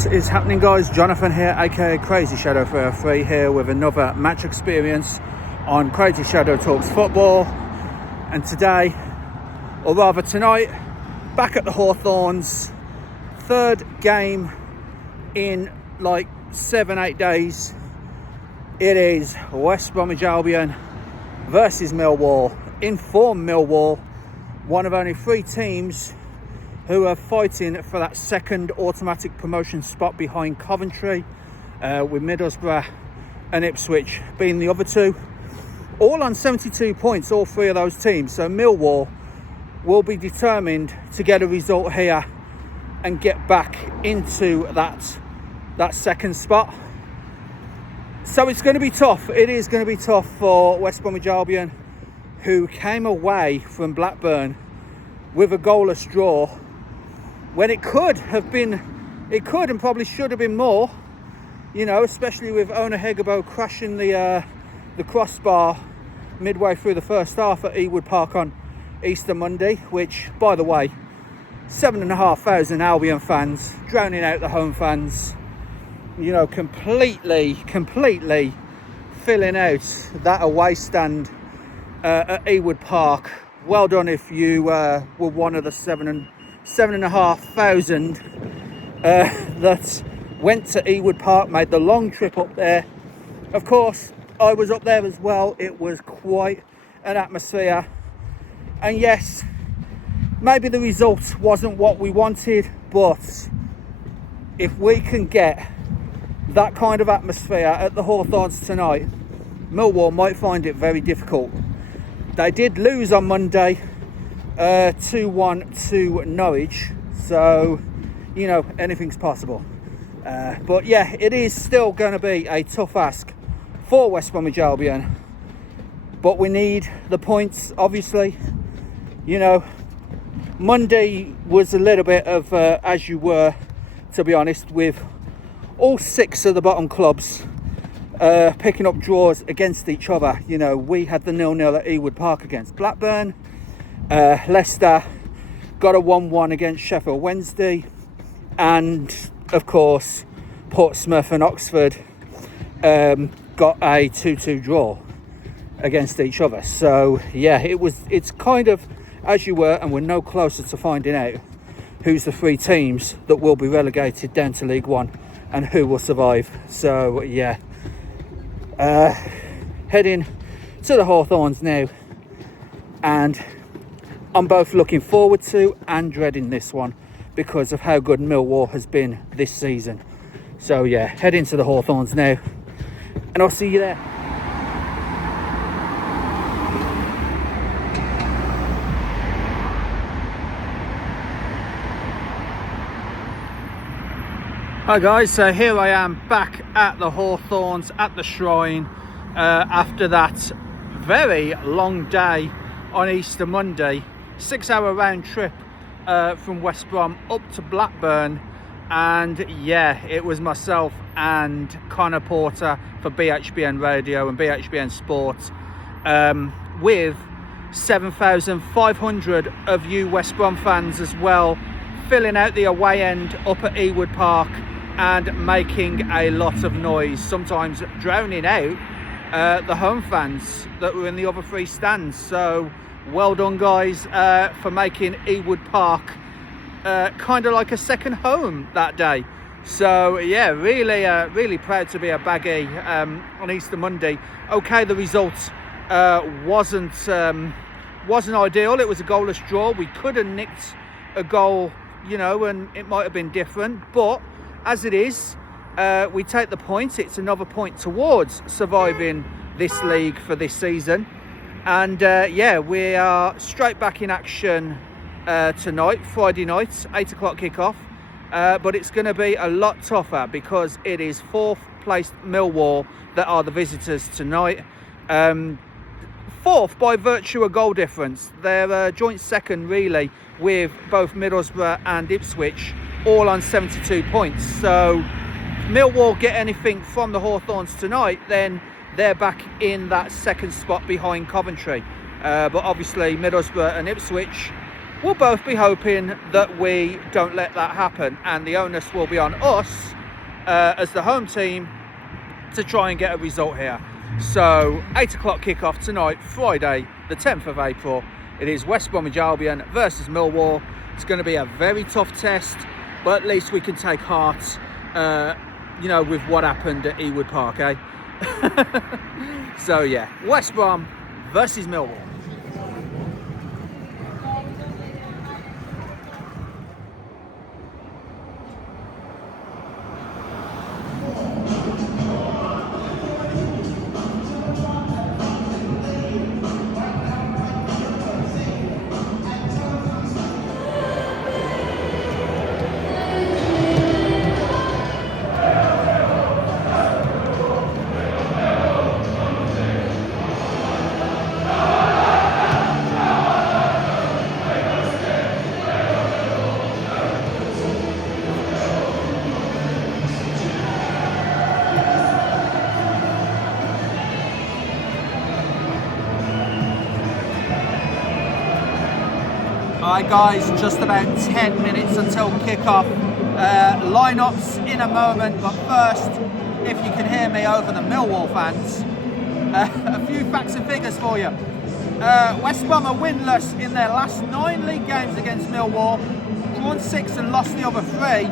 What is happening, guys? Jonathan here, aka CrazyShadow 303 here with another match experience on CrazyShadow Talks Football. And today, or rather tonight, back at the Hawthorns, third game in like 7-8 days. It is West Bromwich Albion versus Millwall. Informed Millwall, one of only 3 teams who are fighting for that second automatic promotion spot behind Coventry, with Middlesbrough and Ipswich being the other 2. All on 72 points, all 3 of those teams. So Millwall will be determined to get a result here and get back into that second spot. So it's going to be tough. It is going to be tough for West Bromwich Albion, who came away from Blackburn with a goalless draw, when it could and probably should have been more, you know, especially with Ona Hegabo crashing the crossbar midway through the first half at Ewood Park on Easter Monday, which, by the way, 7,500 Albion fans drowning out the home fans, you know, completely filling out that away stand at Ewood Park. Well done if you were one of the 7,500 that went to Ewood Park, made the long trip up there. Of course, I was up there as well. It was quite an atmosphere. And yes, maybe the result wasn't what we wanted, but if we can get that kind of atmosphere at the Hawthorns tonight, Millwall might find it very difficult. They did lose on Monday 2-1 to Norwich, so, you know, anything's possible. But yeah, it is still going to be a tough ask for West Bromwich Albion, but we need the points, obviously. You know, Monday was a little bit of as you were, to be honest, with all 6 of the bottom clubs picking up draws against each other. You know, we had the 0-0 at Ewood Park against Blackburn. Leicester got a 1-1 against Sheffield Wednesday, and of course Portsmouth and Oxford got a 2-2 draw against each other. So yeah, it's kind of as you were, and we're no closer to finding out who's the 3 teams that will be relegated down to League One and who will survive. So yeah, heading to the Hawthorns now, and I'm both looking forward to and dreading this one because of how good Millwall has been this season. So yeah, heading to the Hawthorns now, and I'll see you there. Hi guys, so here I am back at the Hawthorns at the Shrine after that very long day on Easter Monday. 6-hour round trip from West Brom up to Blackburn, and yeah, it was myself and Connor Porter for BHBN Radio and BHBN Sport, with 7,500 of you West Brom fans as well, filling out the away end up at Ewood Park and making a lot of noise, sometimes drowning out the home fans that were in the other 3 stands. So well done, guys, for making Ewood Park kind of like a second home that day. So yeah, really proud to be a baggy on Easter Monday. Okay, the result wasn't ideal. It was a goalless draw. We could have nicked a goal, you know, and it might have been different, but as it is, we take the points. It's another point towards surviving this league for this season. And yeah, we are straight back in action tonight, Friday night, 8 o'clock kickoff. But it's going to be a lot tougher because it is 4th placed Millwall that are the visitors tonight. 4th by virtue of goal difference. They're joint 2nd really, with both Middlesbrough and Ipswich all on 72 points. So if Millwall get anything from the Hawthorns tonight, then they're back in that 2nd spot behind Coventry. But obviously Middlesbrough and Ipswich we'll both be hoping that we don't let that happen, and the onus will be on us as the home team to try and get a result here. So 8 o'clock kickoff tonight, Friday the 10th of April. It is West Bromwich Albion versus Millwall. It's going to be a very tough test, but at least we can take heart, with what happened at Ewood Park, eh? So yeah, West Brom versus Millwall. Hi guys, just about 10 minutes until kickoff. Lineups in a moment, but first, if you can hear me over the Millwall fans, a few facts and figures for you. West Brom are winless in their last 9 league games against Millwall, drawn 6 and lost the other 3,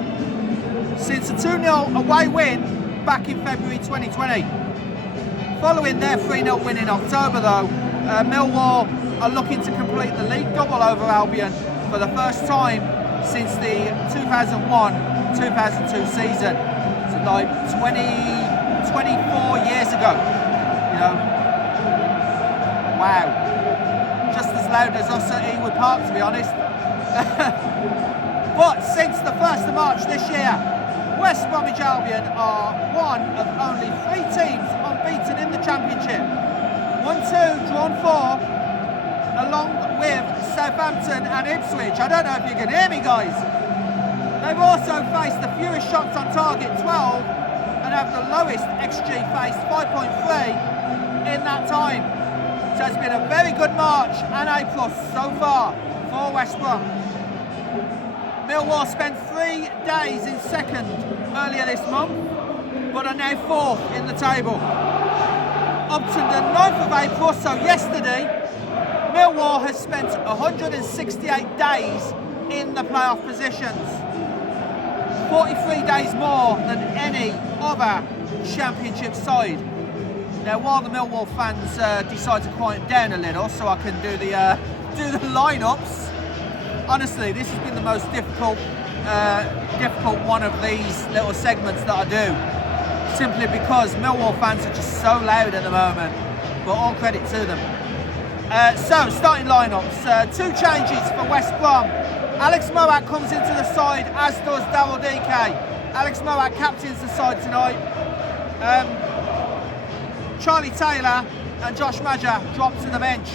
since a 2-0 away win back in February 2020. Following their 3-0 win in October though, Millwall are looking to complete the league double over Albion for the first time since the 2001-2002 season. So like 24 years ago, Wow. Just as loud as us at Ewood Park, to be honest. But since the 1st of March this year, West Bromwich Albion are one of only 3 teams unbeaten in the Championship. 1-2, drawn 4, along with Southampton and Ipswich. I don't know if you can hear me, guys. They've also faced the fewest shots on target, 12, and have the lowest XG faced, 5.3, in that time. So it's been a very good March and April so far for West Brom. Millwall spent 3 days in second earlier this month, but are now 4th in the table. Up to the 9th of April, so yesterday, Millwall has spent 168 days in the playoff positions. 43 days more than any other Championship side. Now, while the Millwall fans decide to quiet down a little so I can do the lineups, honestly, this has been the most difficult one of these little segments that I do. Simply because Millwall fans are just so loud at the moment, but all credit to them. So, starting lineups, 2 changes for West Brom. Alex Mowatt comes into the side, as does Daryl DK. Alex Mowatt captains the side tonight. Charlie Taylor and Josh Madger drop to the bench.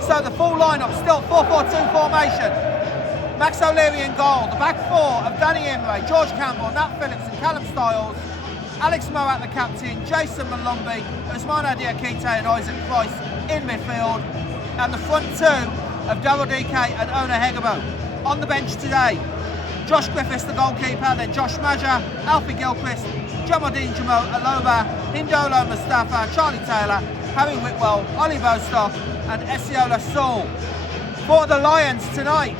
So the full lineup, still 4-4-2 formation. Max O'Leary in goal. The back 4 of Danny Imre, George Campbell, Nat Phillips and Callum Stiles. Alex Mowatt the captain, Jason Malumbi, Ousmane Diakite and Isaac Price in midfield. And the front 2 of Daryl DK and Ona Hegebo. On the bench today, Josh Griffiths the goalkeeper, then Josh Madger, Alfie Gilchrist, Jamaldine Jamo Aloba, Hindolo Mustafa, Charlie Taylor, Harry Whitwell, Ollie Bostock and Esiola Saul. For the Lions tonight,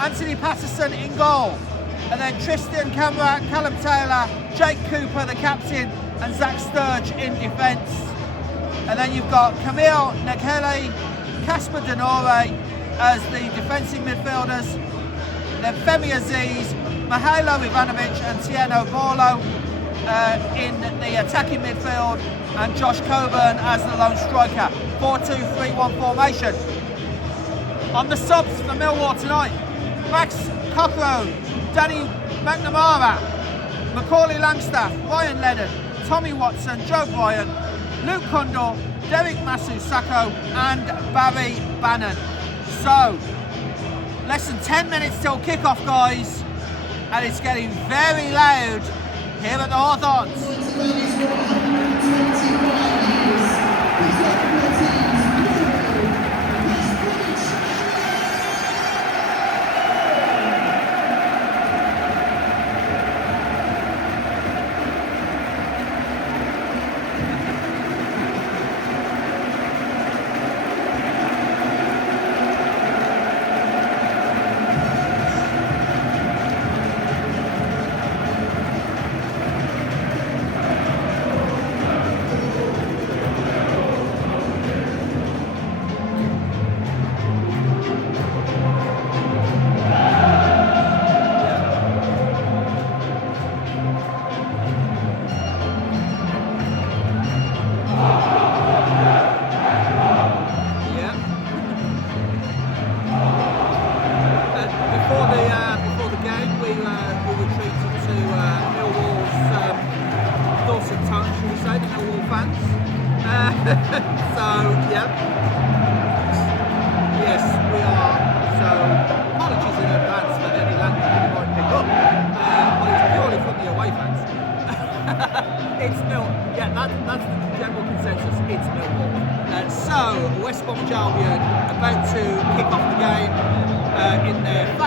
Anthony Patterson in goal, and then Tristan Camara, Callum Taylor, Jake Cooper the captain and Zach Sturge in defence. And then you've got Camille Nekele, Casper Denore as the defensive midfielders, then Femi Aziz, Mihailo Ivanovic and Tieno Borlo in the attacking midfield, and Josh Coburn as the lone striker. 4-2-3-1 formation. On the subs for Millwall tonight, Max Cochrane, Danny McNamara, Macaulay Langstaff, Ryan Leonard, Tommy Watson, Joe Bryan, Luke Kundle, Derek Masusako and Barry Bannon. So, less than 10 minutes till kickoff, guys, and it's getting very loud here at the Hawthorns.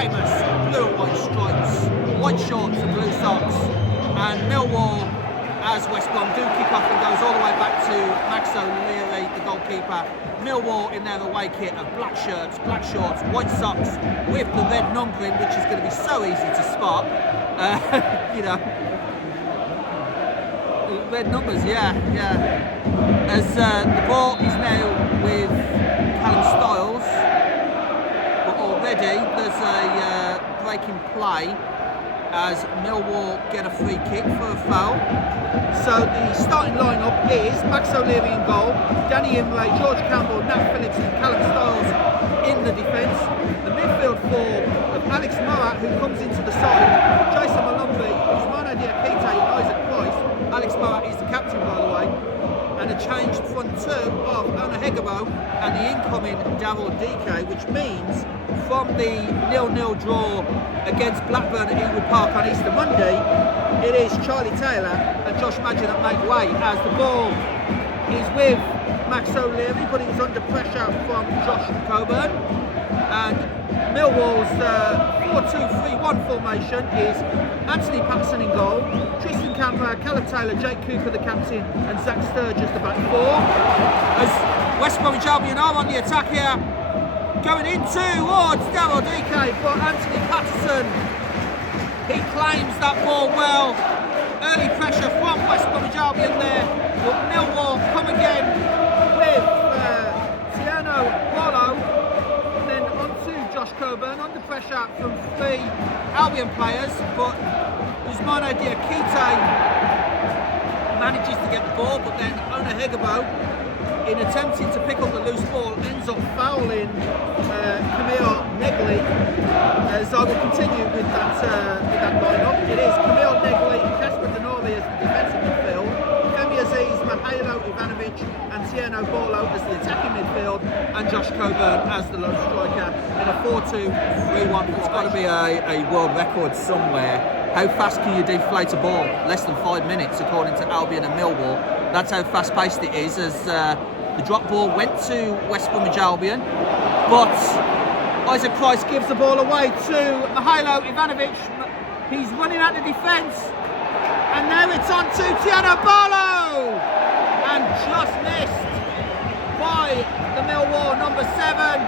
famous blue and white stripes, white shorts and blue socks. And Millwall, as West Brom do kick off, and goes all the way back to Max O'Leary, the goalkeeper. Millwall in their away kit of black shirts, black shorts, white socks with the red numbering, which is going to be so easy to spot. You know, red numbers, yeah. As the ball is now with Callum Styles, but already there's a break in play as Millwall get a free kick for a foul. So the starting lineup is Max O'Leary in goal, Danny Imray, George Campbell, Nat Phillips and Callum Styles in the defence. The midfield four of Alex Morat, who comes into the side, Jason Malumbi, Usmane Diakite and Isaac Price. Alex Morat is the captain, by the way. And a changed front two of Ona Hegabo and the incoming Daryl DK, which means from the 0-0 draw against Blackburn at Ewood Park on Easter Monday, it is Charlie Taylor and Josh Madgen that make way, as the ball is with Max O'Leary, but he's under pressure from Josh Coburn. And Millwall's 4-2-3-1 formation is Anthony Patterson in goal, Tristan Camper, Callum Taylor, Jake Cooper the captain and Zach Sturgis the back four. As West Bromwich Albion are on the attack here, going in towards Daryl DK, but Anthony Patterson, he claims that ball well. Early pressure from West Bromwich Albion there, but Millwall come again with Tiano Rollo, then onto Josh Coburn, under pressure from three Albion players, but Usmane Diakite manages to get the ball, but then Ona Hegabo, in attempting to pick up the loose ball, ends up fouling Camille Negley. As I will continue with that lineup, it is Camille Negley, Casper Denori as the defensive midfield, Femi Aziz, Mihailo Ivanovic and Tiano Borlo as the attacking midfield, and Josh Coburn as the lone striker in a 4-2-3-1. It's got to be a world record somewhere. How fast can you deflate a ball? Less than 5 minutes, according to Albion and Millwall. That's how fast-paced it is, as the drop ball went to West Bromwich Albion, but Isaac Price gives the ball away to Mihailo Ivanovic. He's running at the defence, and now it's on to Tiano Barlow, and just missed by the Millwall number 7.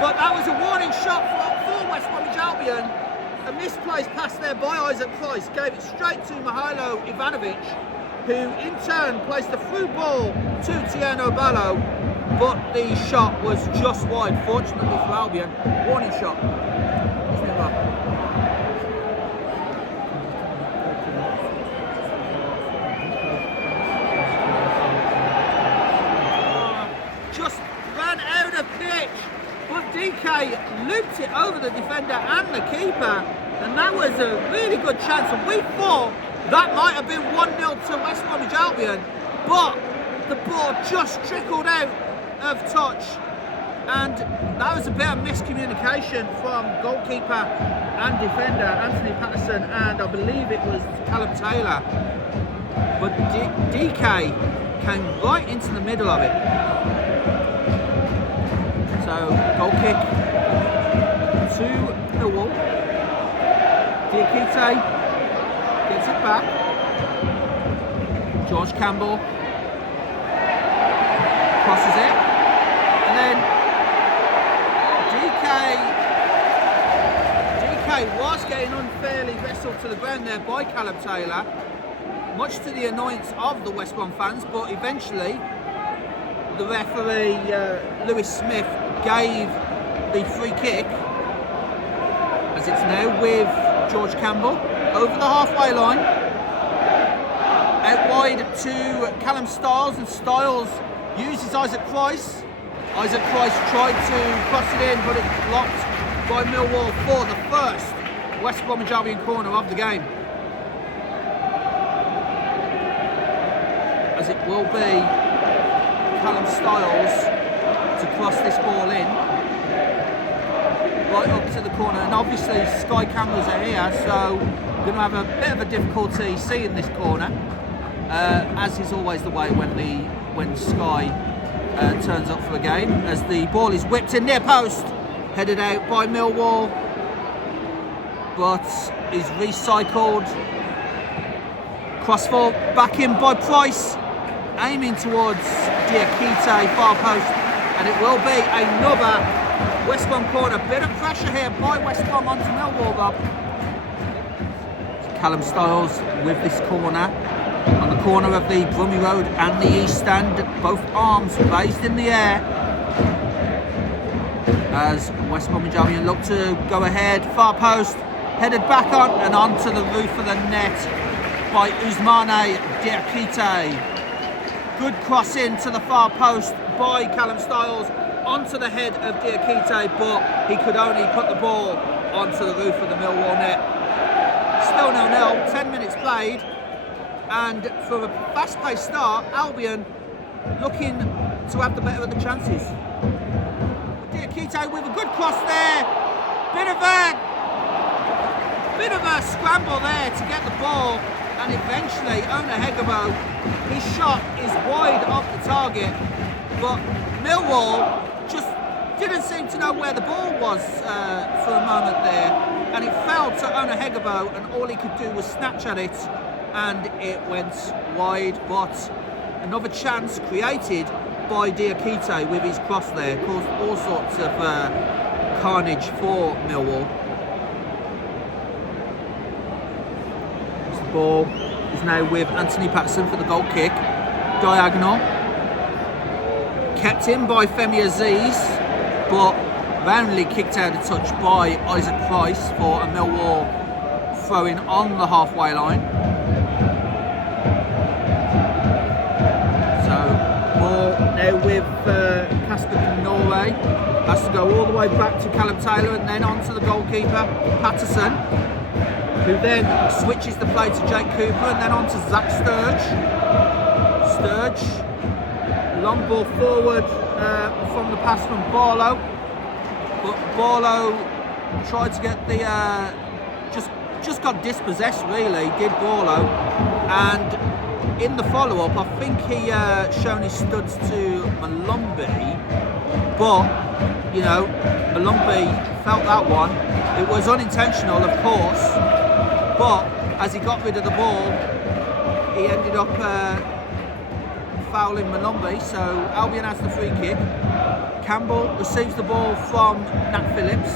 But that was a warning shot for West Bromwich Albion. A misplaced pass there by Isaac Price gave it straight to Mihailo Ivanovic, who in turn placed the through ball to Tiano Barlow, but the shot was just wide, fortunately for Albion. Warning shot. Just ran out of pitch, but DK looped it over the defender and the keeper, and that was a really good chance, and we thought that might have been 1-0 to West Bromwich Albion, but the ball just trickled out of touch, and that was a bit of miscommunication from goalkeeper and defender Anthony Patterson, and I believe it was Callum Taylor, but DK came right into the middle of it. So goal kick to Millwall. Diakite gets it back. George Campbell crosses it, and then DK was getting unfairly wrestled to the ground there by Callum Taylor, much to the annoyance of the West Brom fans, but eventually the referee Lewis Smith gave the free kick, as it's now with George Campbell over the halfway line, out wide to Callum Styles, and Styles uses Isaac Price. Isaac Price tried to cross it in, but it's blocked by Millwall for the first West Bromwich Albion corner of the game, as it will be Callum Styles to cross this ball in right up to the corner, and obviously Sky cameras are here, so we're going to have a bit of a difficulty seeing this corner, as is always the way when Sky turns up for a game, as the ball is whipped in near post, headed out by Millwall, but is recycled. Crossfield back in by Price, aiming towards Diakite, far post, and it will be another West Brom corner. Bit of pressure here by West Brom onto Millwall, Rob. Callum Styles with this corner, on the corner of the Bromwich Road and the East Stand, both arms raised in the air, as West Bromwich Albion look to go ahead, far post, headed back on and onto the roof of the net by Ousmane Diakite. Good cross in to the far post by Callum Styles onto the head of Diakite, but he could only put the ball onto the roof of the Millwall net. Still 0-0, 10 minutes played, and for a fast-paced start, Albion looking to have the better of the chances. Diakite with a good cross there, bit of a scramble there to get the ball, and eventually Ona Hegabo, his shot is wide off the target, but Millwall just didn't seem to know where the ball was for a moment there, and it fell to Ona Hegabo, and all he could do was snatch at it, and it went wide. But another chance created by Diakite with his cross there caused all sorts of carnage for Millwall. The ball is now with Anthony Patterson for the goal kick, diagonal, kept in by Femi Aziz, but roundly kicked out of touch by Isaac Price for a Millwall throw-in on the halfway line. So ball now with Casper Norway, has to go all the way back to Callum Taylor and then on to the goalkeeper Patterson, who then switches the play to Jake Cooper and then on to Zach Sturge. Long ball forward from the pass from Barlow, but Barlow tried to get the just got dispossessed, really did Barlow, and in the follow-up I think he shown his studs to Malumbi, but you know, Malumbi felt that one. It was unintentional, of course, but as he got rid of the ball, he ended up fouling Malumbi, so Albion has the free kick. Campbell receives the ball from Nat Phillips,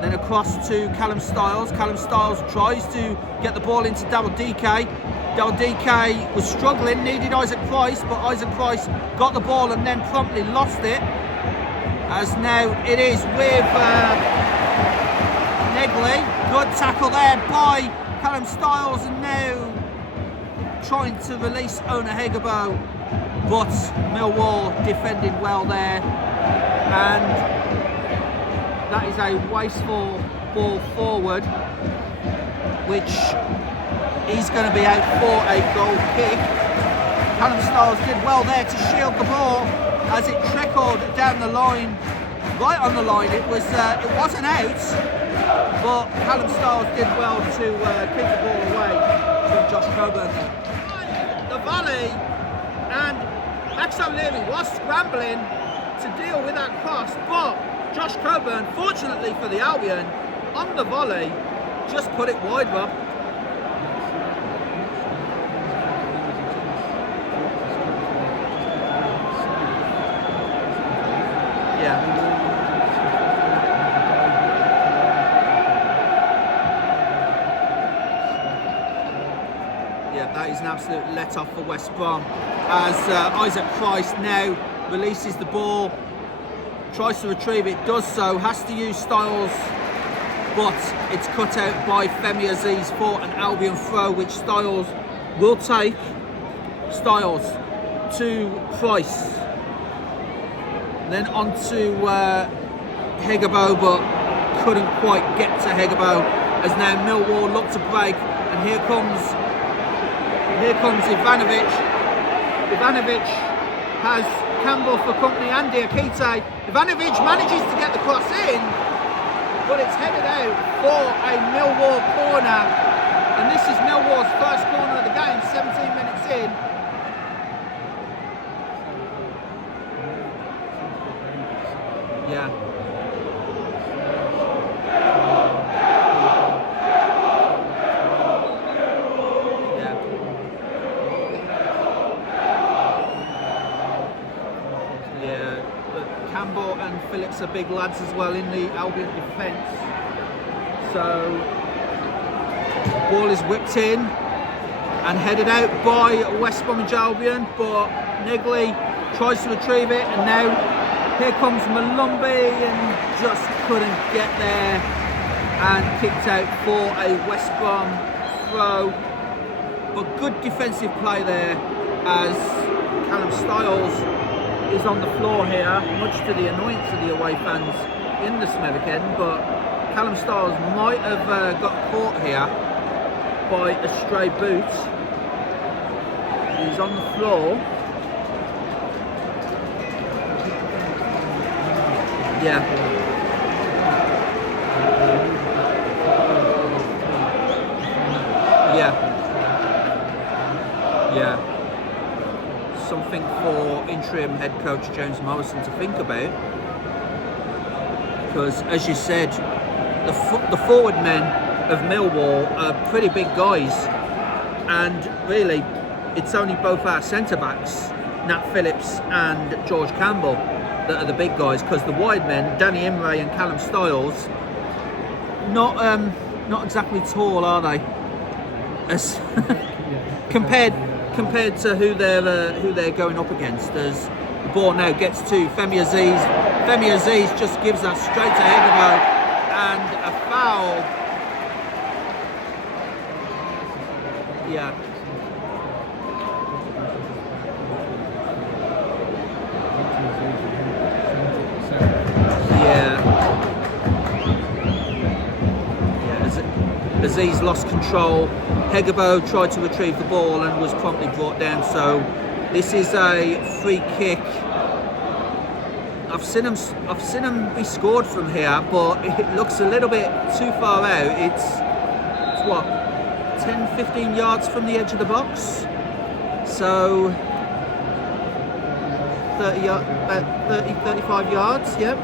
then across to Callum Styles. Callum Styles tries to get the ball into Daryl DK. Daryl DK was struggling, needed Isaac Price, but Isaac Price got the ball and then promptly lost it. As now it is with Negley. Good tackle there by Callum Styles, and now trying to release Ona Hegabo, but Millwall defending well there, and that is a wasteful ball forward, which is going to be out for a goal kick. Callum Styles did well there to shield the ball as it trickled down the line, right on the line. It wasn't out, but Callum Styles did well to kick the ball away from Josh Coburn there. The volley, and Max O'Leary was scrambling to deal with that cross, but Josh Coburn, fortunately for the Albion, on the volley, just put it wide, Rob. That is an absolute let-off for West Brom, as Isaac Price now releases the ball, tries to retrieve it, does so, has to use Styles, but it's cut out by Femi Aziz for an Albion throw, which Styles will take. Styles to Price, then on to Hegabo, but couldn't quite get to Hegabo, as now Millwall look to break, and here comes Ivanovic. Ivanovic has Campbell for company and Diakite. Ivanovic manages to get the cross in, but it's headed out for a Millwall corner. And this is Millwall's first corner of the game, 17 minutes in. Yeah. Ellis are big lads as well in the Albion defence. So ball is whipped in and headed out by West Bromwich Albion, but Nigley tries to retrieve it, and now here comes Malumbi and just couldn't get there, and kicked out for a West Brom throw. But good defensive play there as Callum Styles is on the floor here, much to the annoyance of the away fans in the Smethwick end, but Callum Styles might have got caught here by a stray boot. He's on the floor. Yeah. Yeah. Something for interim head coach James Morrison to think about, because as you said, the forward men of Millwall are pretty big guys, and really it's only both our centre backs, Nat Phillips and George Campbell, that are the big guys, because the wide men, Danny Imre and Callum Styles, not exactly tall, are they? As compared to who they're going up against. As the ball now gets to Femi Aziz. Femi Aziz just gives that straight to Hegebo, and a foul. Yeah. Aziz lost control. Hegebo tried to retrieve the ball and was promptly brought down. So this is a free kick. I've seen him be scored from here, but it looks a little bit too far out. It's what, 10-15 yards from the edge of the box. So 30-35 yards. Yep.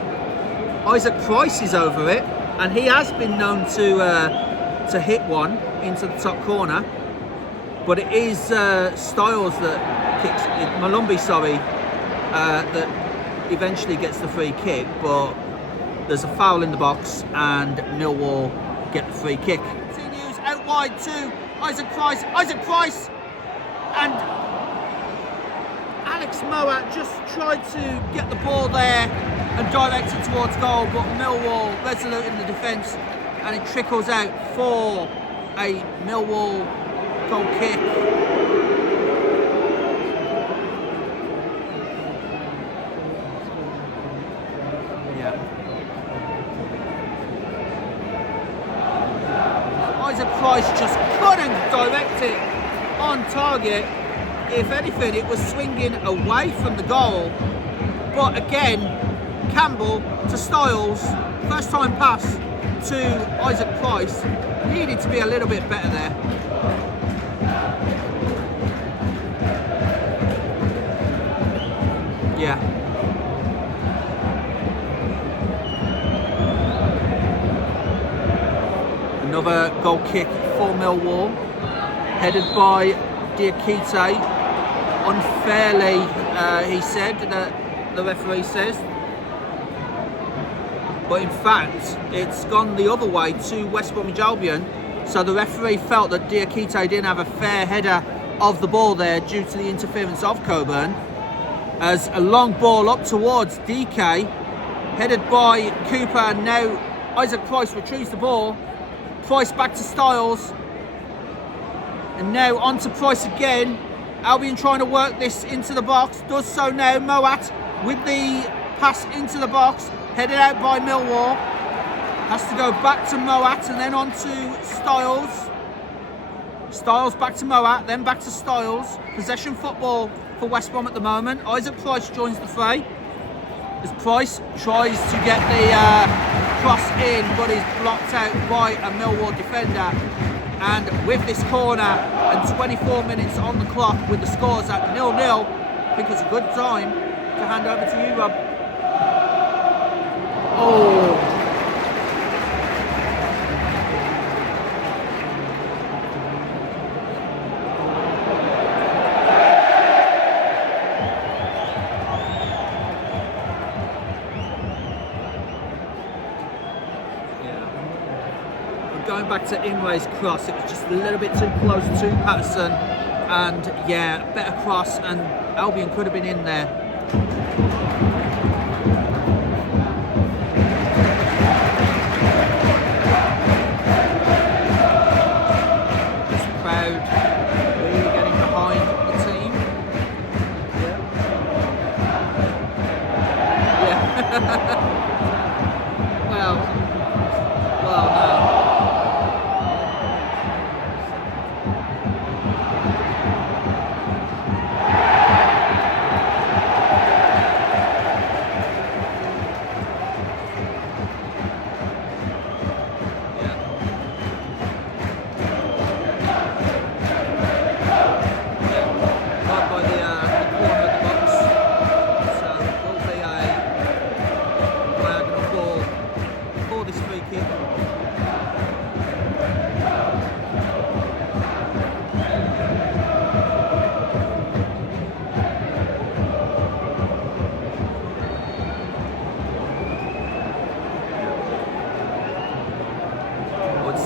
Isaac Price is over it, and he has been known to hit one into the top corner, but it is Styles that kicks it, Malumbi, that eventually gets the free kick, but there's a foul in the box and Millwall get the free kick. Continues out wide to Isaac Price, and Alex Moat just tried to get the ball there and direct it towards goal, but Millwall resolute in the defence, and it trickles out for a Millwall goal kick. Yeah. Isaac Price just couldn't direct it on target. If anything, it was swinging away from the goal. But again, Campbell to Styles, first time pass to Isaac Price, needed to be a little bit better there. Yeah. Another goal kick for Millwall, headed by Diakite, unfairly, he said, that the referee says. But in fact, it's gone the other way to West Bromwich Albion. So the referee felt that Diakite didn't have a fair header of the ball there due to the interference of Coburn. As a long ball up towards DK, headed by Cooper, and now Isaac Price retrieves the ball. Price back to Styles. And now on to Price again. Albion trying to work this into the box. Does so now. Moat with the pass into the box. Headed out by Millwall. Has to go back to Moat and then on to Styles. Styles back to Moat, then back to Styles. Possession football for West Brom at the moment. Isaac Price joins the fray. As Price tries to get the cross in, but is blocked out by a Millwall defender. And with this corner and 24 minutes on the clock with the scores at 0-0, I think it's a good time to hand over to you, Rob. Oh. But going back to Imre's cross, it was just a little bit too close to Patterson, and yeah, better cross, and Albion could have been in there. This crowd really getting behind the team. Yeah. Well,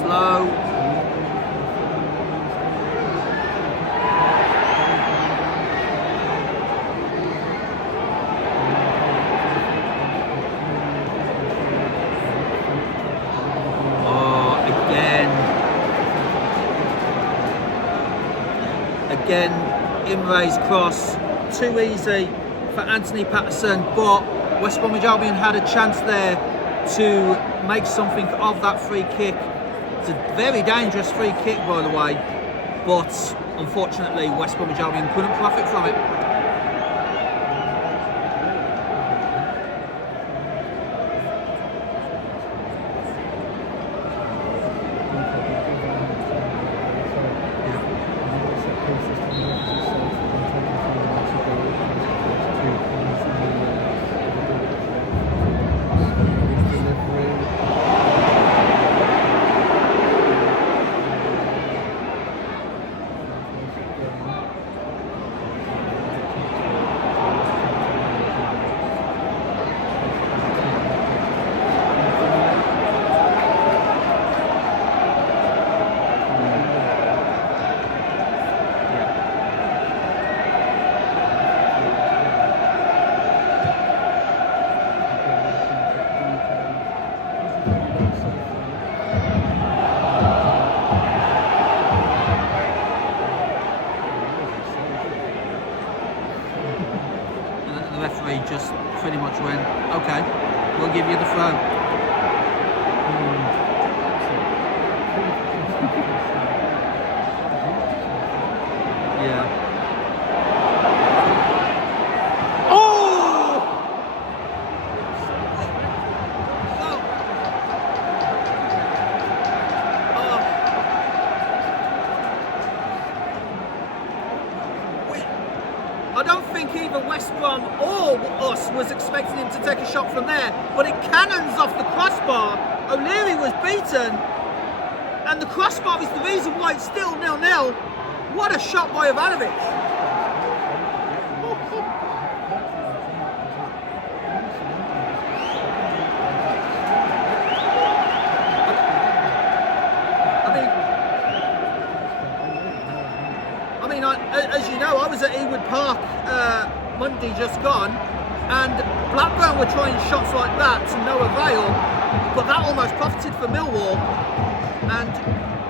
no. Again, Imre's cross, too easy for Anthony Patterson, but West Bromwich Albion had a chance there to make something of that free kick. It's a very dangerous free kick, by the way, but unfortunately West Bromwich Albion couldn't profit from it. Just pretty much went, okay, we'll give you the throw. Yeah. Oh! I don't think either West Brom or us was expecting him to take a shot from there, but it cannons off the crossbar. O'Leary was beaten, and the crossbar is the reason why it's still 0-0. What a shot by Ivanovic. As you know, I was at Ewood Park Monday just gone, and Blackburn were trying shots like that to no avail, but that almost profited for Millwall, and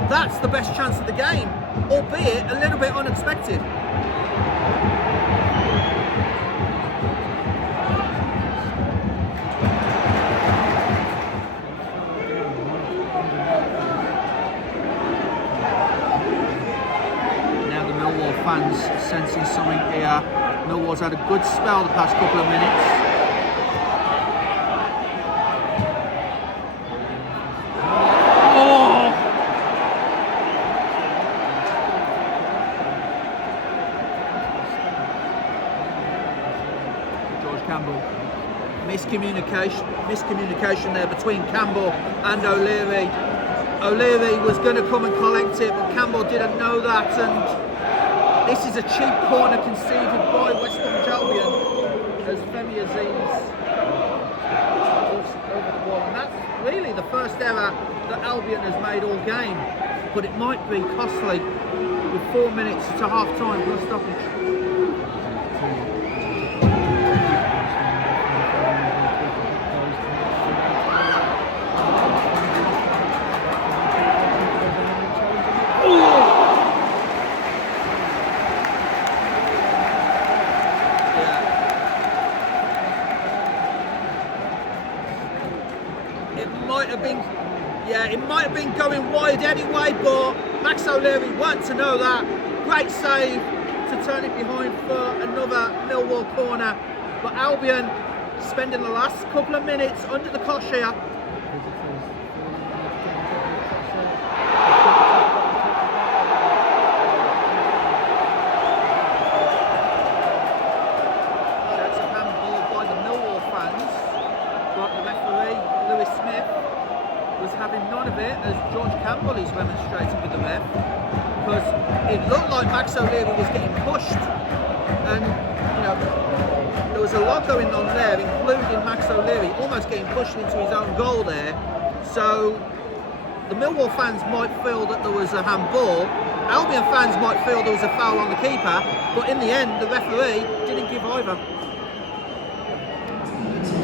that's the best chance of the game, albeit a little bit unexpected. Fans sensing something here. Millwall's had a good spell the past couple of minutes. Oh! George Campbell. Miscommunication there between Campbell and O'Leary. O'Leary was going to come and collect it, but Campbell didn't know that, and this is a cheap corner conceded by West Bromwich Albion as Femi Aziz over the wall, and that's really really the first error that Albion has made all game, but it might be costly with 4 minutes to half time plus stoppage. It might have been going wide anyway, but Max O'Leary weren't to know that. Great save to turn it behind for another Millwall corner. But Albion spending the last couple of minutes under the cosh here. That's a handball by the Millwall fans, but the referee, Lewis Smith, was having none of it, as George Campbell is remonstrating with the ref, because it looked like Max O'Leary was getting pushed, and there was a lot going on there, including Max O'Leary almost getting pushed into his own goal there. So the Millwall fans might feel that there was a handball, Albion fans might feel there was a foul on the keeper, but in the end the referee didn't give either.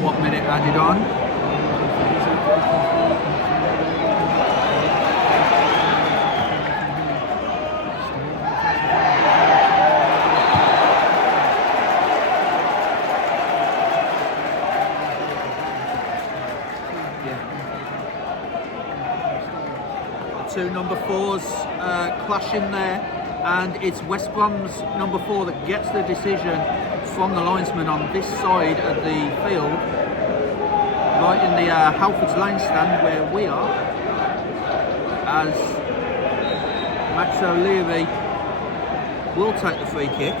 1 minute added on. Two number fours clashing there, and it's West Brom's number 4 that gets the decision from the linesman on this side of the field, right in the Halfords Lane stand where we are, as Max O'Leary will take the free kick.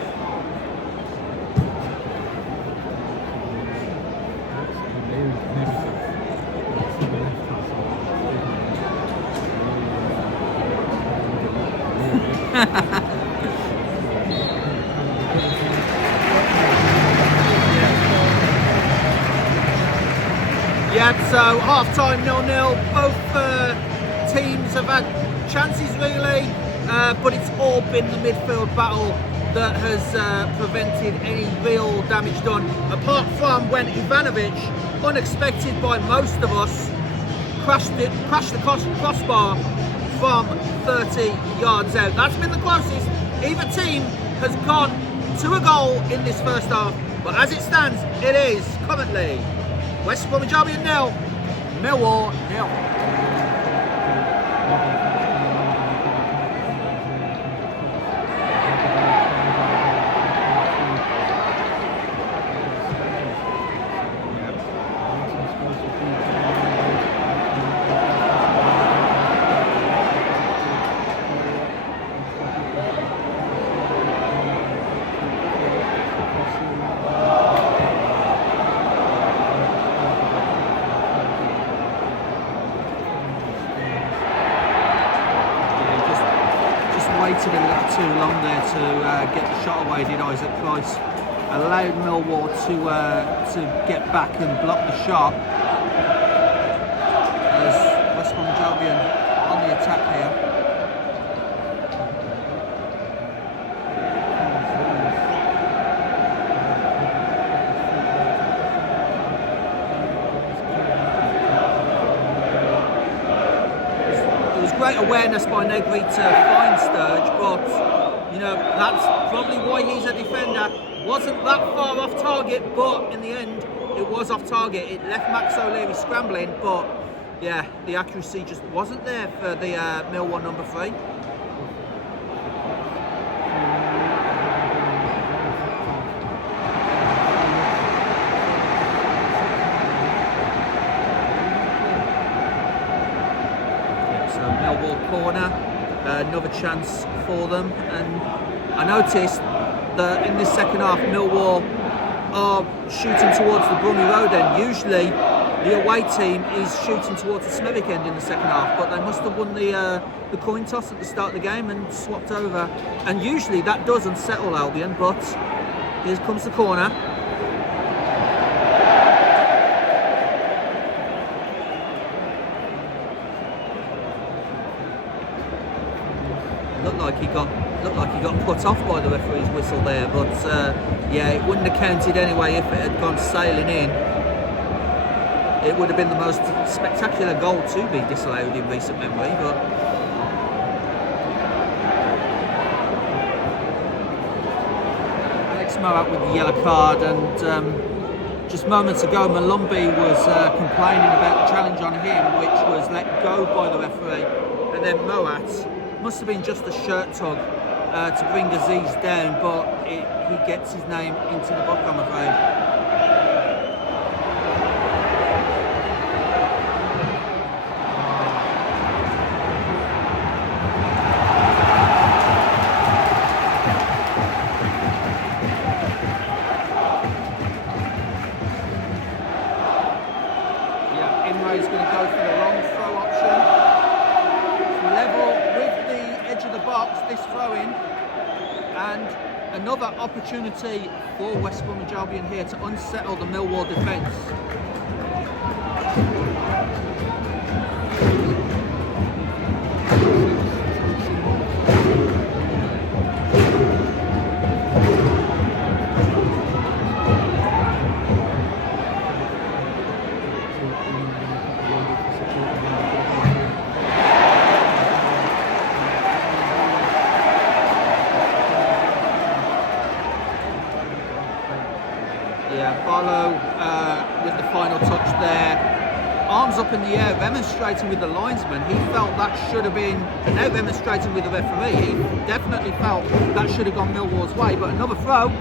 So half-time 0-0. Both teams have had chances really, but it's all been the midfield battle that has prevented any real damage done, apart from when Ivanovic, unexpected by most of us, crashed the crossbar from 30 yards out. That's been the closest either team has gone to a goal in this first half, but as it stands, it is currently West Bromwich Albion 0, Millwall 0. Waited a little too long there to get the shot away, did Isaac Price. Allowed Millwall to get back and block the shot, as West Bromwich Albion on the attack here. Great awareness by Negri to find Sturge, but that's probably why he's a defender. Wasn't that far off target, but in the end it was off target. It left Max O'Leary scrambling, but yeah, the accuracy just wasn't there for the Millwall number 3. Corner, another chance for them, and I noticed that in this second half Millwall are shooting towards the Bromwich Road end. Usually the away team is shooting towards the Smethwick end in the second half, but they must have won the coin toss at the start of the game and swapped over, and usually that does unsettle Albion, but here comes the corner. looked like he got put off by the referee's whistle there, but yeah, it wouldn't have counted anyway if it had gone sailing in. It would have been the most spectacular goal to be disallowed in recent memory, but Alex Moat with the yellow card, and just moments ago Malumbi was complaining about the challenge on him, which was let go by the referee, and then Moat must have been just a shirt tug to bring Aziz down, but he gets his name into the book, I'm afraid. Another opportunity for West Bromwich Albion here to unsettle the Millwall defence. With the final touch there, arms up in the air, remonstrating with the linesman. He felt that should have been, and now demonstrating with the referee, he definitely felt that should have gone Millwall's way, but another throw.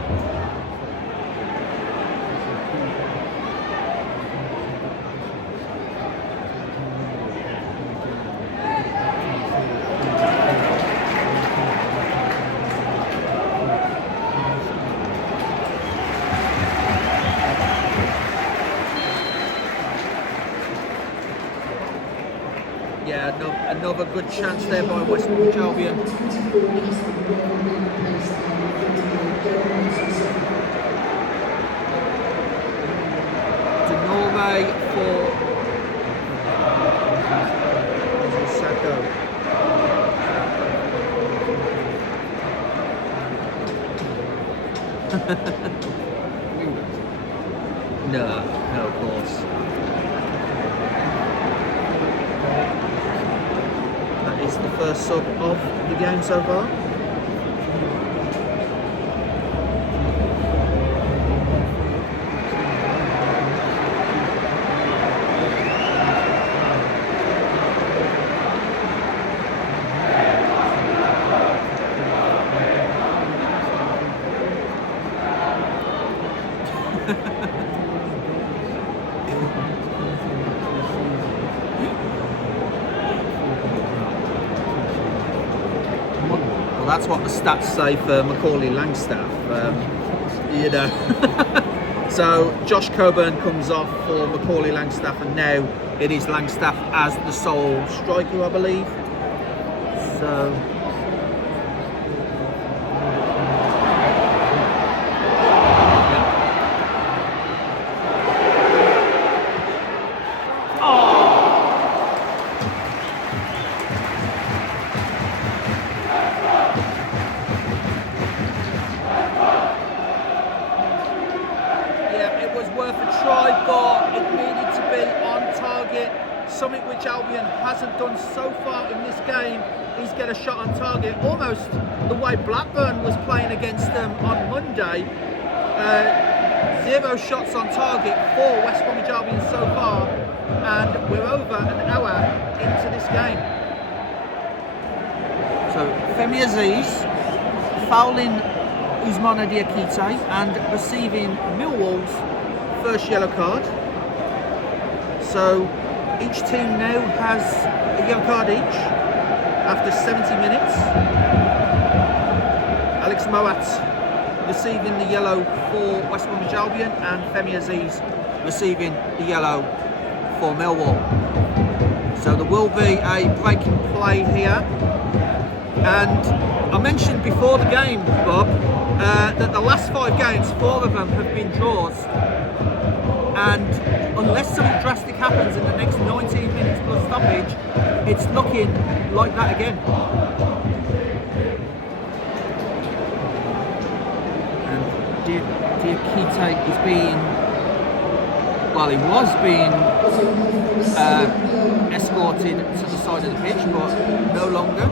Another good chance there by West Bromwich Albion. Denore for Sacco. No, of course. Is the first sub of the game so far. That's what the stats say for Macaulay Langstaff, you know. So Josh Coburn comes off for Macaulay Langstaff, and now it is Langstaff as the sole striker, I believe. So something which Albion hasn't done so far in this game is get a shot on target, almost the way Blackburn was playing against them on Monday. 0 shots on target for West Bromwich Albion so far, and we're over an hour into this game. So Femi Aziz fouling Ousmane Diakite and receiving Millwall's first yellow card. So each team now has a yellow card each after 70 minutes. Alex Moat receiving the yellow for West Bromwich Albion, and Femi Aziz receiving the yellow for Millwall. So there will be a break in play here. And I mentioned before the game, Bob, that the last 5 games, 4 of them have been draws. And unless something drastic happens in the next 19 minutes plus stoppage, it's looking like that again. Diakite is being, well, he was being escorted to the side of the pitch, but no longer.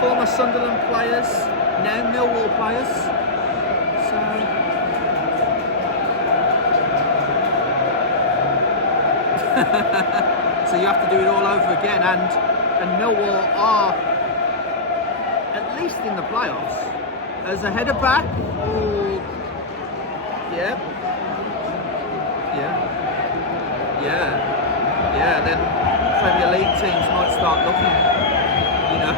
Former Sunderland players, now Millwall players. So you have to do it all over again, and Millwall are at least in the playoffs as a header back. Ooh. Yeah. Then Premier League teams might start looking, you know.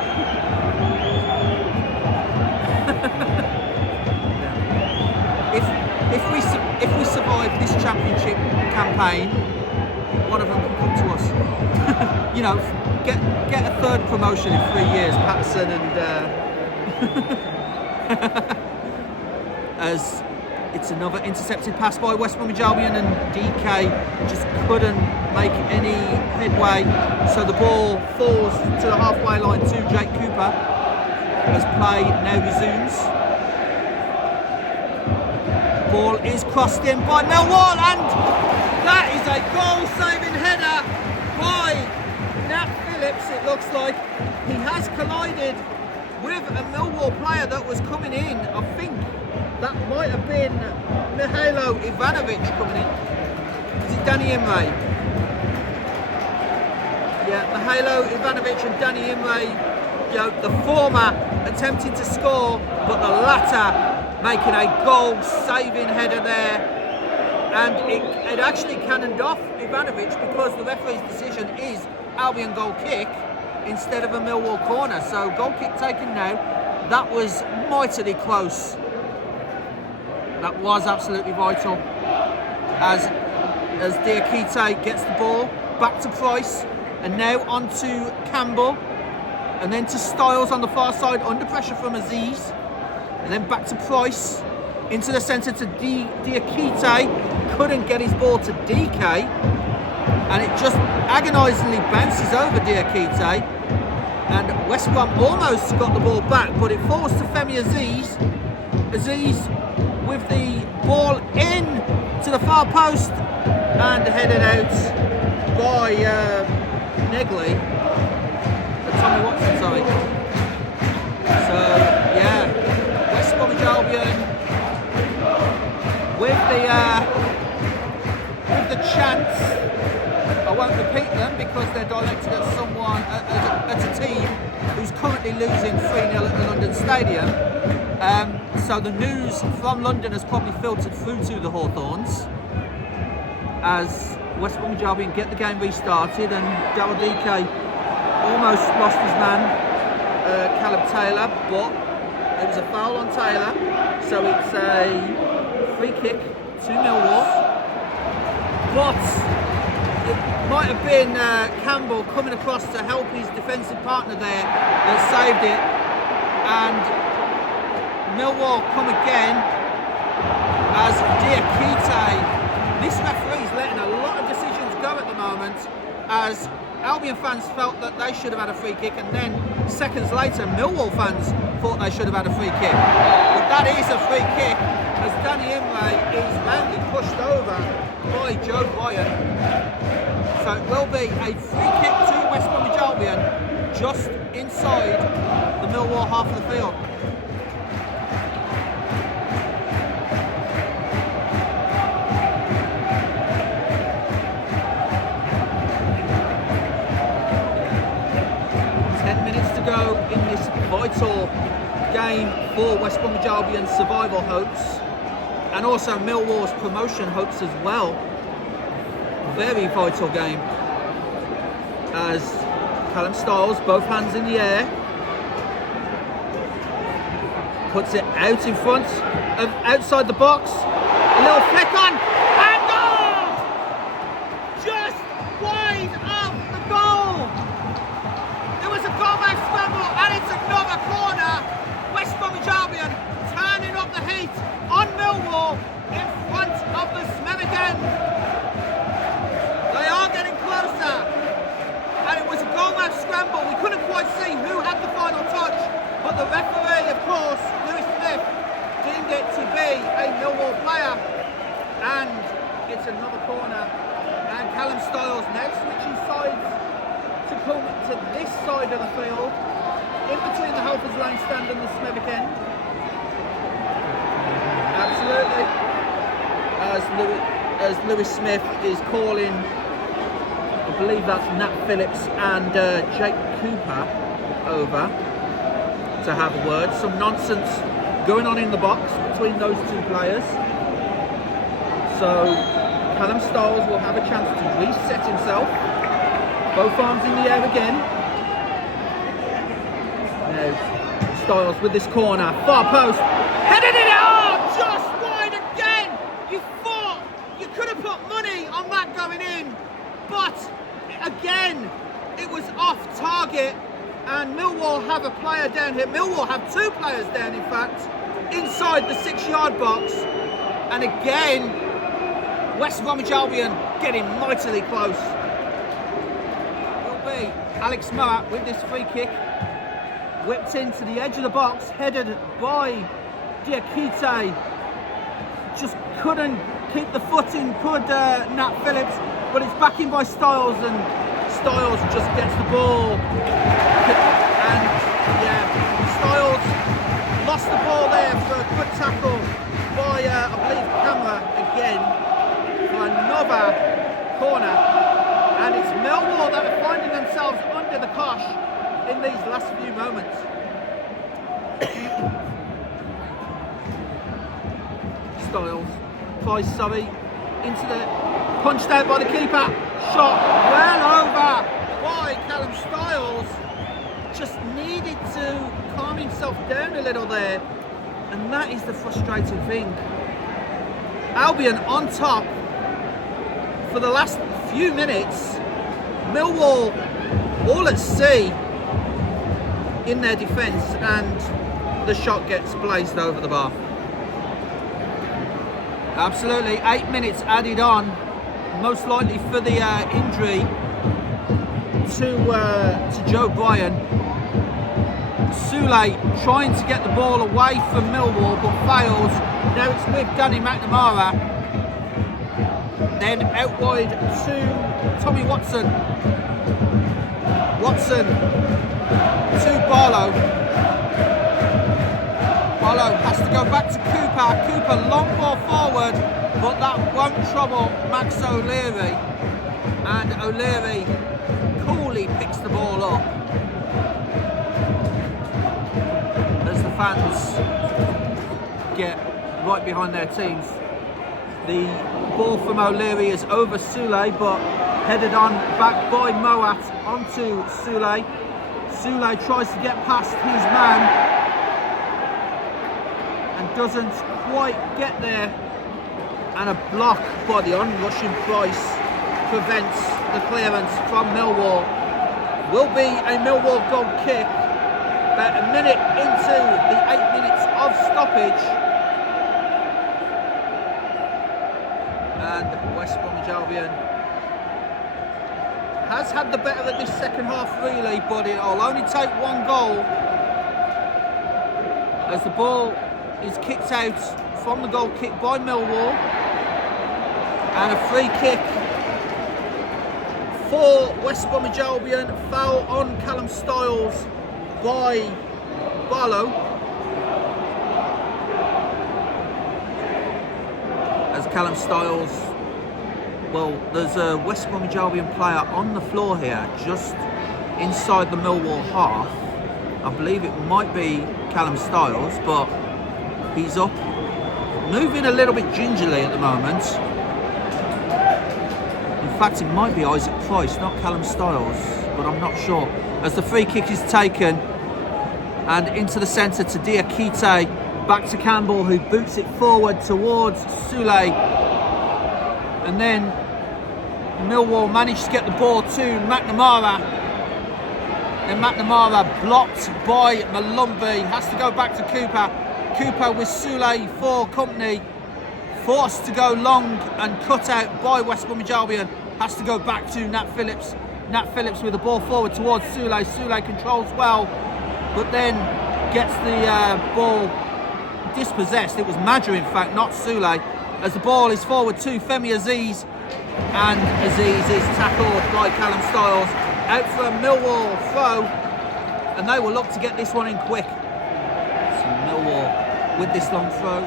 If we survive this championship campaign, one of them can come to us. You know, get a third promotion in 3 years, Patterson and as it's another intercepted pass by West Bromwich Albion, and DK just couldn't make any headway. So the ball falls to the halfway line to Jake Cooper as play now resumes. Ball is crossed in by Millwall, and that is a goal-saving header by Nat Phillips. It looks like he has collided with a Millwall player that was coming in. I think that might have been Mihailo Ivanovic coming in. Is it Danny Imre? Yeah, Mihailo Ivanovic and Danny Imre, you know, the former attempting to score, but the latter making a goal-saving header there. And it actually cannoned off Ivanovic because the referee's decision is Albion goal kick instead of a Millwall corner. So goal kick taken now. That was mightily close. That was absolutely vital. As Diakite gets the ball back to Price, and now on to Campbell, and then to Styles on the far side under pressure from Aziz, and then back to Price into the centre to Diakite. Couldn't get his ball to DK, and it just agonisingly bounces over Diakite, and West Brom almost got the ball back, but it falls to Femi Aziz. Aziz with the ball in to the far post and headed out by Negley. Tommy Watson, sorry. So yeah, West Bromwich Albion with the chance. I won't repeat them because they're directed at someone, at a team who's currently losing 3-0 at the London Stadium. So the news from London has probably filtered through to the Hawthorns as West Bromwich Albion get the game restarted, and Daryl DK almost lost his man, Callum Taylor, but it was a foul on Taylor, so it's a free kick to Millwall. But it might have been Campbell coming across to help his defensive partner there that saved it, and Millwall come again as Diakite. This referee's letting a lot of decisions go at the moment, as Albion fans felt that they should have had a free kick, and then seconds later Millwall fans thought they should have had a free kick. But that is a free kick, as Danny Imre is roundly pushed over by Joe Bryant. So it will be a free kick to West Bromwich Albion just inside the Millwall half of the field. Go in this vital game for West Bromwich Albion's survival hopes, and also Millwall's promotion hopes as well. Very vital game as Callum Styles, both hands in the air, puts it out in front of outside the box. A little flick on, and goal! Just wide of the goal. It was a goal-back scramble, and it's another corner. West Bromwich Albion turning up the heat on Millwall in front of the Smethwick end. They are getting closer, and it was a goal-back scramble. We couldn't quite see who had the final touch, but the referee, of course, Lewis Smith, deemed it to be a Millwall player, and it's another corner. And Callum Styles now switching sides to come to this side of the field, in between the Hawthorns Lane stand and the Smethwick end. Absolutely. As Lewis Smith is calling, I believe that's Nat Phillips and Jake Cooper over to have a word. Some nonsense going on in the box between those two players. So Callum Styles will have a chance to reset himself. Both arms in the air again. Now Styles with this corner, far post, headed it out, just wide again. You thought you could have put money on that going in, but again it was off target. And Millwall have a player down here. Millwall have two players down, in fact, inside the 6-yard box. And again, West Bromwich Albion getting mightily close. Will be Alex Moat with this free kick. Whipped into the edge of the box, headed by Diakite. Just couldn't keep the footing, could Nat Phillips, but it's back in by Styles, and Styles just gets the ball. And yeah, Styles lost the ball there for a good tackle by, I believe, Camera again for another corner. And it's Millwall that are finding themselves under the cosh in these last few moments. Styles tries Surrey into the punched out by the keeper. Shot well over by Callum Styles. Just needed to calm himself down a little there, and that is the frustrating thing. Albion on top for the last few minutes. Millwall all at sea in their defence, and the shot gets blazed over the bar. Absolutely, 8 minutes added on, most likely for the injury to Joe Bryan. Sule trying to get the ball away from Millwall, but fails. Now it's with Danny McNamara. Then out wide to Tommy Watson. Watson to Barlow. Barlow has to go back to Cooper. Cooper long ball forward, but that won't trouble Max O'Leary. And O'Leary coolly picks the ball up. As the fans get right behind their teams. The ball from O'Leary is over Sule, but headed on back by Moat onto Sule. Sule tries to get past his man and doesn't quite get there. And a block by the onrushing Price prevents the clearance from Millwall. Will be a Millwall goal kick. About a minute into the 8 minutes of stoppage. And West Bromwich Albion has had the better of this second half really, but it'll only take one goal as the ball is kicked out from the goal kick by Millwall, and a free kick for West Bromwich Albion. Foul on Callum Styles by Barlow. As Callum Styles, well, there's a West Bromwich Albion player on the floor here, just inside the Millwall half. I believe it might be Callum Styles, but he's up, moving a little bit gingerly at the moment. In fact, it might be Isaac Price, not Callum Styles, but I'm not sure. As the free kick is taken, and into the centre to Diakite. Back to Campbell, who boots it forward towards Sule. And then Millwall managed to get the ball to McNamara. Then McNamara blocked by Malumbi. Has to go back to Cooper. Cooper with Sule for company. Forced to go long and cut out by West Bromwich Albion. Has to go back to Nat Phillips. Nat Phillips with the ball forward towards Sule. Sule controls well, but then gets the ball dispossessed. It was Madger, in fact, not Sule. As the ball is forward to Femi Aziz, and Aziz is tackled by Callum Styles. Out for a Millwall throw, and they will look to get this one in quick. So Millwall with this long throw.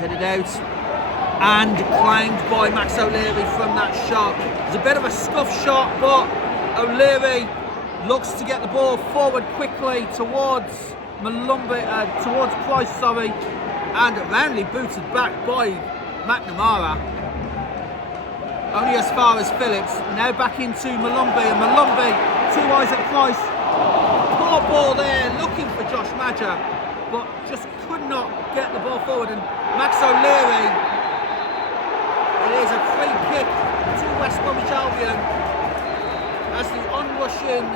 Headed out and claimed by Max O'Leary from that shot. It's a bit of a scuff shot, but O'Leary looks to get the ball forward quickly towards towards Price, and roundly booted back by McNamara. Only as far as Phillips. Now back into Malumbi, and Malumbi, 2 eyes at Price. Poor ball there, looking for Josh Madger, but just could not get the ball forward. And Max O'Leary, it is a free kick to West Bromwich Albion as the onrushing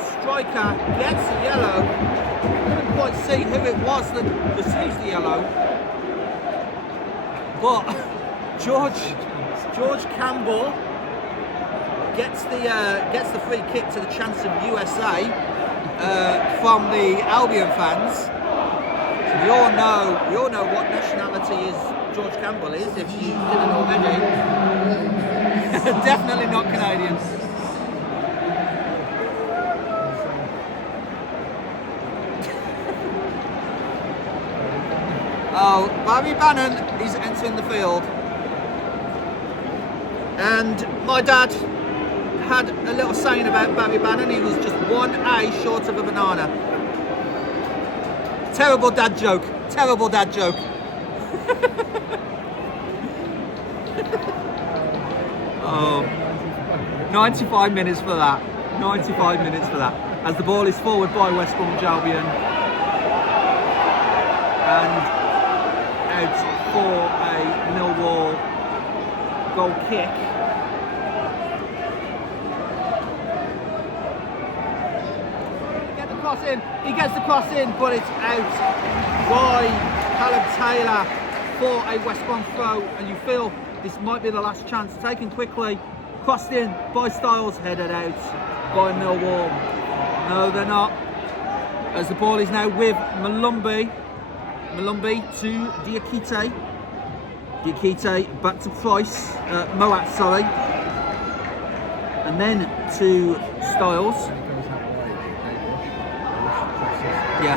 striker gets a yellow. Couldn't quite see who it was that receives the yellow, but George Campbell gets the free kick to the chance of USA from the Albion fans. So we all know what nationality is George Campbell is, if you didn't already. Definitely not Canadian. Oh, Barry Bannon is entering the field. And my dad had a little saying about Barry Bannon. He was just 1A short of a banana. Terrible dad joke. Terrible dad joke. Oh, 95 minutes for that. 95 minutes for that. As the ball is forward by West Bromwich Albion. And out for a Millwall goal kick. He gets the cross in, but it's out by Callum Taylor for a West Brom throw, and you feel this might be the last chance. Taken quickly, crossed in by Styles, headed out by Millwall. No, they're not. As the ball is now with Malumbi. Malumbi to Diakite. Diakite back to Price, Moat, sorry. And then to Styles. Yeah.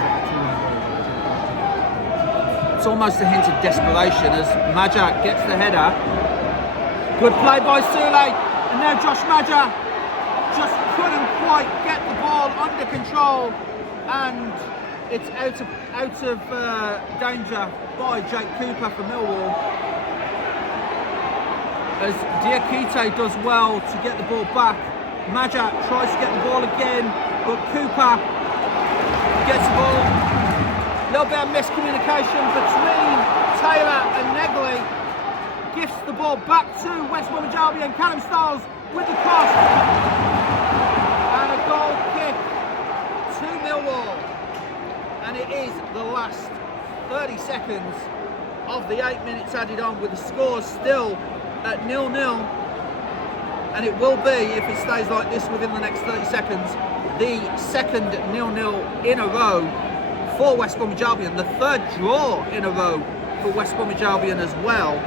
It's almost a hint of desperation as Madger gets the header. Good play by Sule, and now Josh Madger just couldn't quite get the ball under control, and it's out of danger by Jake Cooper for Millwall. As Diakite does well to get the ball back. Madger tries to get the ball again, but Cooper gets the ball. A little bit of miscommunication between Taylor and Negley. Gifts the ball back to West Bromwich Albion. Callum Styles with the cross. And a goal kick to Millwall. And it is the last 30 seconds of the 8 minutes added on, with the score still at 0-0. And it will be, if it stays like this within the next 30 seconds, the second 0-0 in a row for West Bromwich Albion, the third draw in a row for West Bromwich Albion as well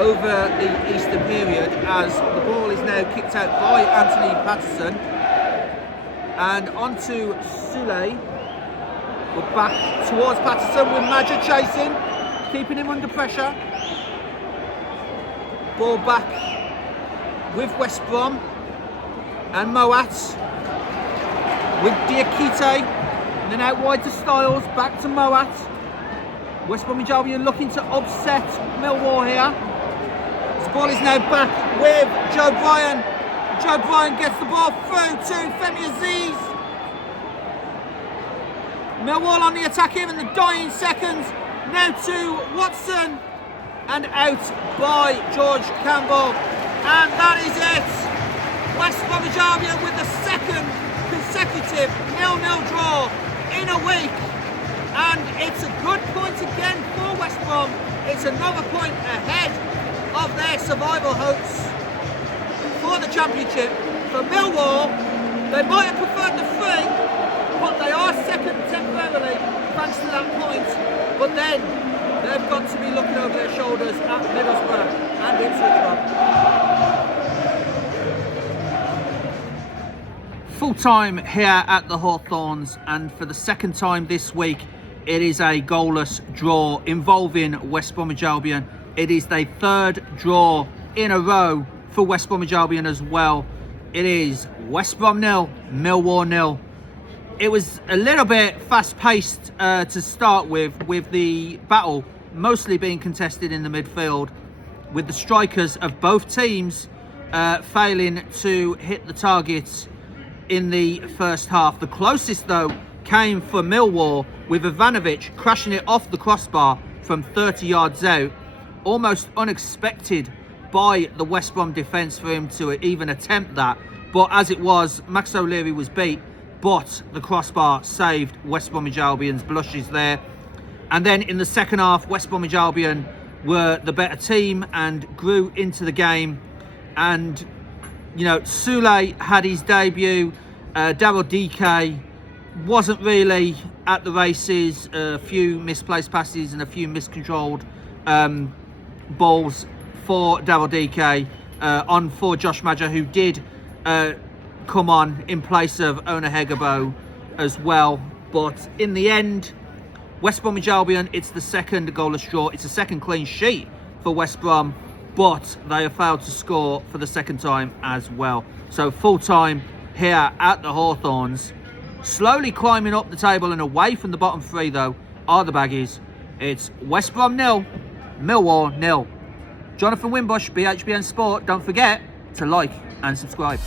over the Easter period, as the ball is now kicked out by Anthony Patterson and onto Sule. We're back towards Patterson with Madger chasing, keeping him under pressure. Ball back with West Brom. And Moat with Diakite, and then out wide to Styles, back to Moat. West Bromwich Albion looking to upset Millwall here. This ball is now back with Joe Bryan. Joe Bryan gets the ball through to Femi Aziz. Millwall on the attack here in the dying seconds. Now to Watson and out by George Campbell. And that is it. West Bromwich Albion with the second consecutive 0-0 draw in a week. And it's a good point again for West Brom. It's another point ahead of their survival hopes for the Championship. For Millwall, they might have preferred the 3, but they are second temporarily thanks to that point. But then they've got to be looking over their shoulders at Middlesbrough and Ipswich. Full time here at the Hawthorns, and for the second time this week, it is a goalless draw involving West Bromwich Albion. It is their third draw in a row for West Bromwich Albion as well. It is West Brom 0, Millwall 0. It was a little bit fast-paced to start with the battle mostly being contested in the midfield, with the strikers of both teams failing to hit the targets in the first half. The closest, though, came for Millwall, with Ivanovic crashing it off the crossbar from 30 yards out. Almost unexpected by the West Brom defence for him to even attempt that. But as it was, Max O'Leary was beat, but the crossbar saved West Bromwich Albion's blushes there. And then in the second half, West Bromwich Albion were the better team and grew into the game. And, you know, Sule had his debut. Daryl DK wasn't really at the races. A few misplaced passes and a few miscontrolled balls for Daryl DK on for Josh Madger, who did come on in place of Ona Hegabo as well. But in the end, West Bromwich Albion, it's the second goalless draw. It's a second clean sheet for West Brom, but they have failed to score for the second time as well. So full time here at the Hawthorns. Slowly climbing up the table and away from the bottom 3 though are the Baggies. It's West Brom 0, Millwall 0. Jonathan Wimbush, BHBN Sport. Don't forget to like and subscribe.